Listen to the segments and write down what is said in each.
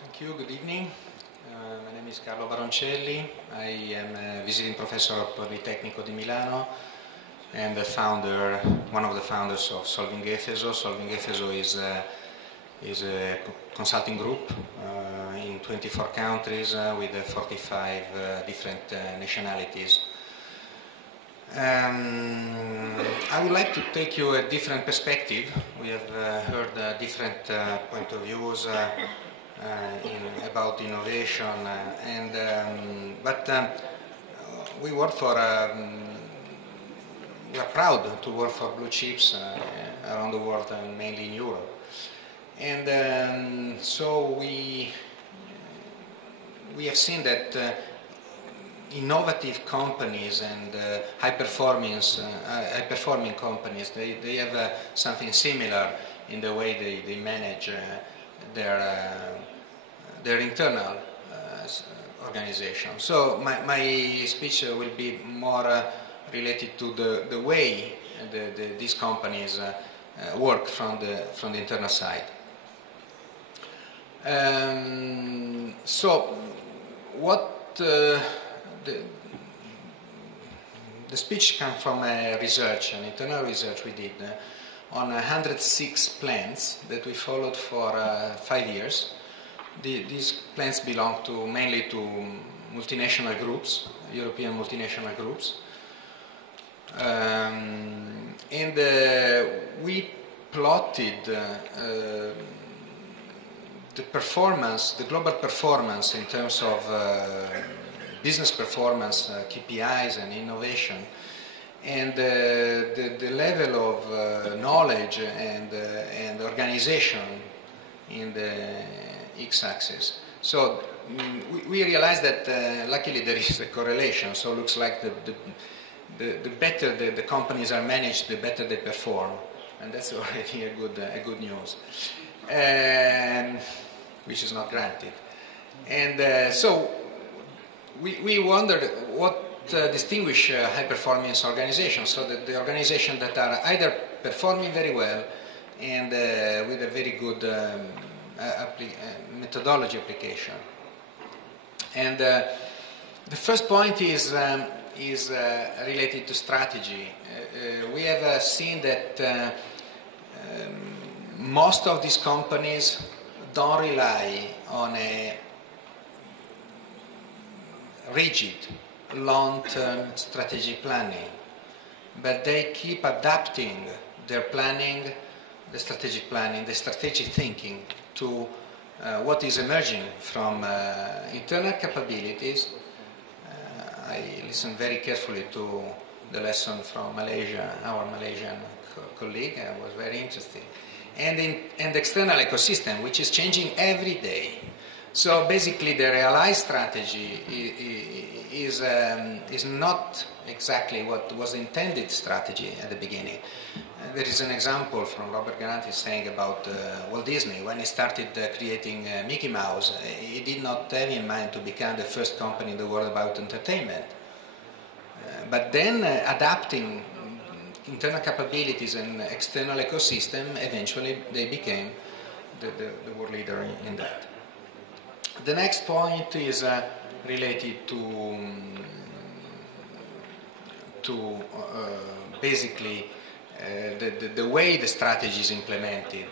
Thank you. Good evening. My name is Kарло Barončelli. I am a visiting professor of Politecnico di Milano and one of the founders of Solving Efeso. Solving Efeso is a consulting group in 24 countries with 45 different nationalities. I would like to take you a different perspective. We have heard different point of views about innovation, but we work for. We are proud to work for blue chips around the world, and mainly in Europe. And so we have seen that innovative companies and high-performing companies, they have something similar in the way they manage their internal organization. So my speech will be more related to the way these companies work from the internal side. So what the speech comes from an internal research we did on 106 plants that we followed for 5 years. These plants belong mainly to multinational groups, European multinational groups. And we plotted the global performance in terms of business performance, KPIs and innovation, and the level of knowledge and organization in the x-axis. So we realized that luckily there is a correlation, so it looks like the better the companies are managed, the better they perform, and that's already a good news, which is not granted. And so we wondered what distinguish high-performance organizations, so that the organizations that are either performing very well and with a very good methodology application. And the first point is related to strategy. We have seen that most of these companies don't rely on a rigid, long-term strategic planning, but they keep adapting their planning, the strategic planning, the strategic thinking to what is emerging from internal capabilities. I listened very carefully to the lesson from Malaysia, our Malaysian colleague, and was very interesting. And external ecosystem, which is changing every day. So basically, the realized strategy is not exactly what was intended strategy at the beginning. There is an example from Robert Garanti saying about Walt Disney. When he started creating Mickey Mouse, he did not have in mind to become the first company in the world about entertainment. But then adapting internal capabilities and external ecosystem, eventually they became the world leader in that. The next point is related to basically the way the strategy is implemented.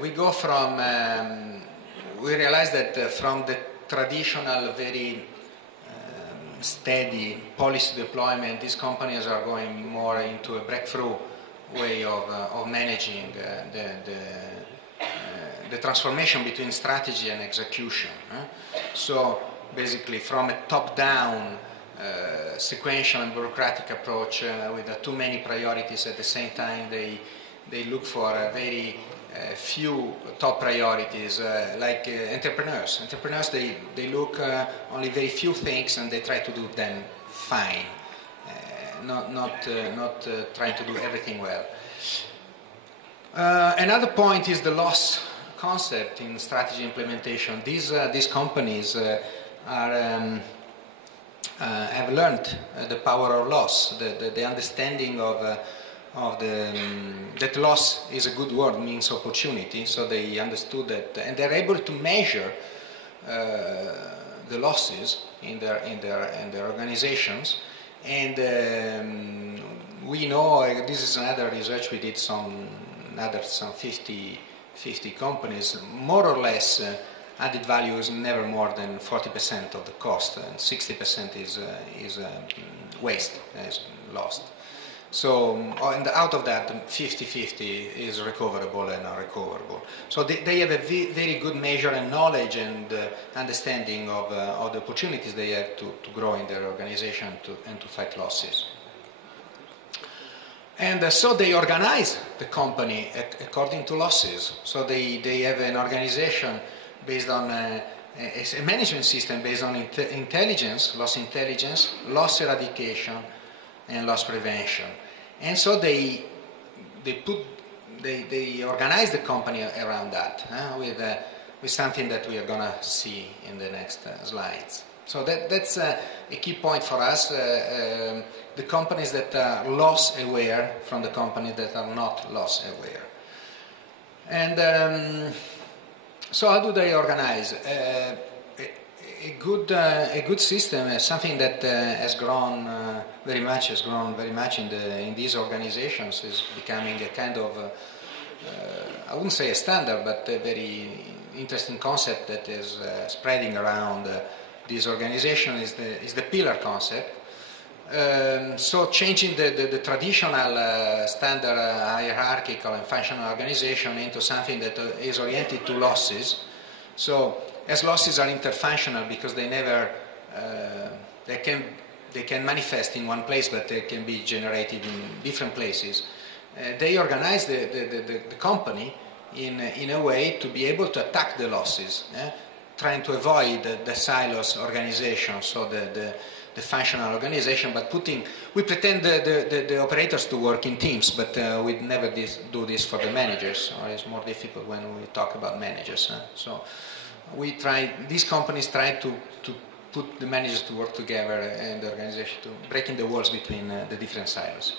We go from, we realize that from the traditional, very steady policy deployment, these companies are going more into a breakthrough way of managing the transformation between strategy and execution. So basically from a top-down sequential and bureaucratic approach with too many priorities at the same time, they look for very few top priorities, like entrepreneurs. Entrepreneurs, they look only very few things and they try to do them fine, not trying to do everything well. Another point is the loss concept in strategy implementation. These companies have learned the power of loss, the understanding of that loss is a good word, means opportunity. So they understood that, and they're able to measure the losses in their organizations. And we know, this is another research we did, some 50 companies, more or less added value is never more than 40% of the cost, and 60% is waste, is lost. So, and out of that, 50-50 is recoverable and unrecoverable. So they have a very good measure and knowledge and understanding of the opportunities they have to grow in their organization and to fight losses. And so they organize the company according to losses. So they have an organization based on a management system based on intelligence, loss eradication, and loss prevention. And so they organize the company around that with something that we are going to see in the next slides. So that's a key point for us. The companies that are loss aware from the companies that are not loss aware. And so how do they organize? A good system is something that has grown very much in these organizations, is becoming a kind of I wouldn't say a standard, but a very interesting concept that is spreading around this organization is the pillar concept. So changing the traditional standard hierarchical and functional organization into something that is oriented to losses. So as losses are interfunctional because they never they can manifest in one place, but they can be generated in different places. They organize the company in a way to be able to attack the losses, trying to avoid the silos organization, so the functional organization, but we pretend the operators to work in teams, but we never do this for the managers, or it's more difficult when we talk about managers. So these companies try to put the managers to work together and the organization, to breaking the walls between the different silos.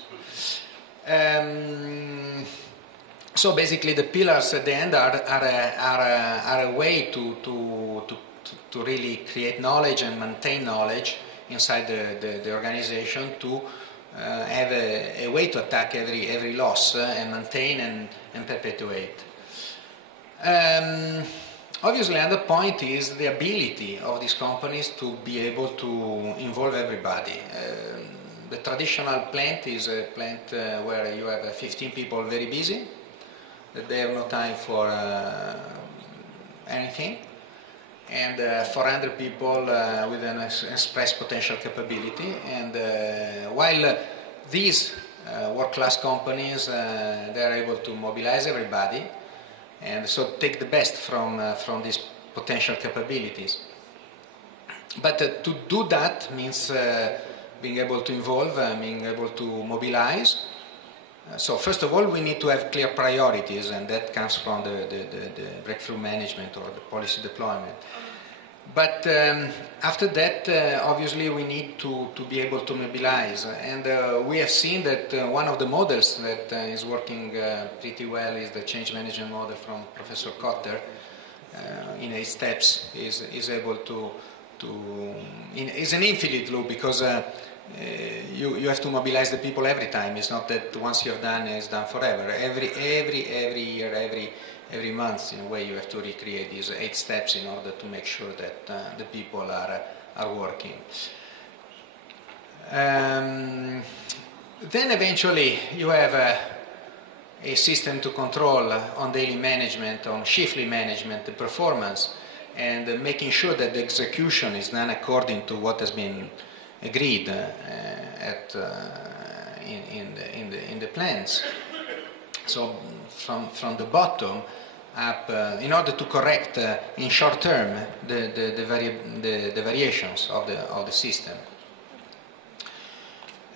So basically the pillars at the end are a way to really create knowledge and maintain knowledge inside the organization, to have a way to attack every loss and maintain and perpetuate. Obviously, another point is the ability of these companies to be able to involve everybody. The traditional plant is a plant where you have 15 people very busy, that they have no time for anything, and 400 people with an express potential capability. And while these world-class companies, they are able to mobilize everybody, and so take the best from these potential capabilities. But to do that means being able to involve, being able to mobilize. So first of all, we need to have clear priorities, and that comes from the breakthrough management or the policy deployment. But after that, obviously, we need to be able to mobilize. And we have seen that one of the models that is working pretty well is the change management model from Professor Kotter. In 8 steps is able is an infinite loop, because you have to mobilize the people every time. It's not that once you have done, it's done forever. Every year, every month, in a way, you have to recreate these 8 steps in order to make sure that the people are working. Then eventually you have a system to control on daily management, on shiftly management, the performance, and making sure that the execution is done according to what has been agreed in the plans. So from the bottom up, in order to correct in short term the variations of the system.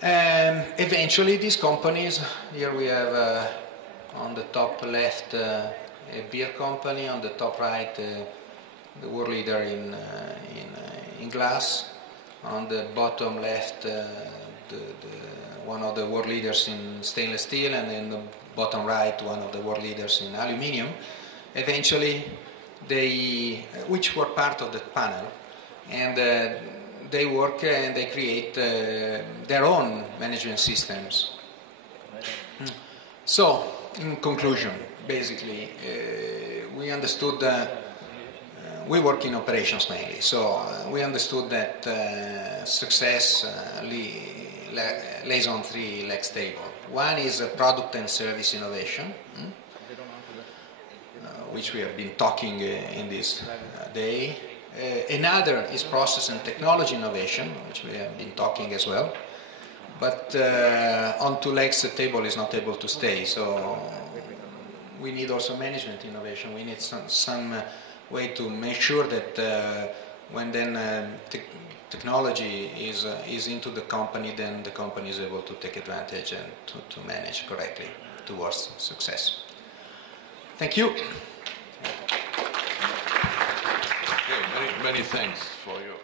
Eventually, these companies, here we have on the top left a beer company, on the top right the world leader in glass, on the bottom left one of the world leaders in stainless steel, and in the bottom right one of the world leaders in aluminium. Eventually which were part of the panel, and they work and they create their own management systems. So, in conclusion, basically, we understood we work in operations mainly, so we understood that success lays on three legs table. One is product and service innovation, which we have been talking in this day. Another is process and technology innovation, which we have been talking as well. But on two legs the table is not able to stay, so we need also management innovation. We need some way to make sure that when then technology is into the company, then the company is able to take advantage and to manage correctly towards success. Thank you. Okay, many thanks for your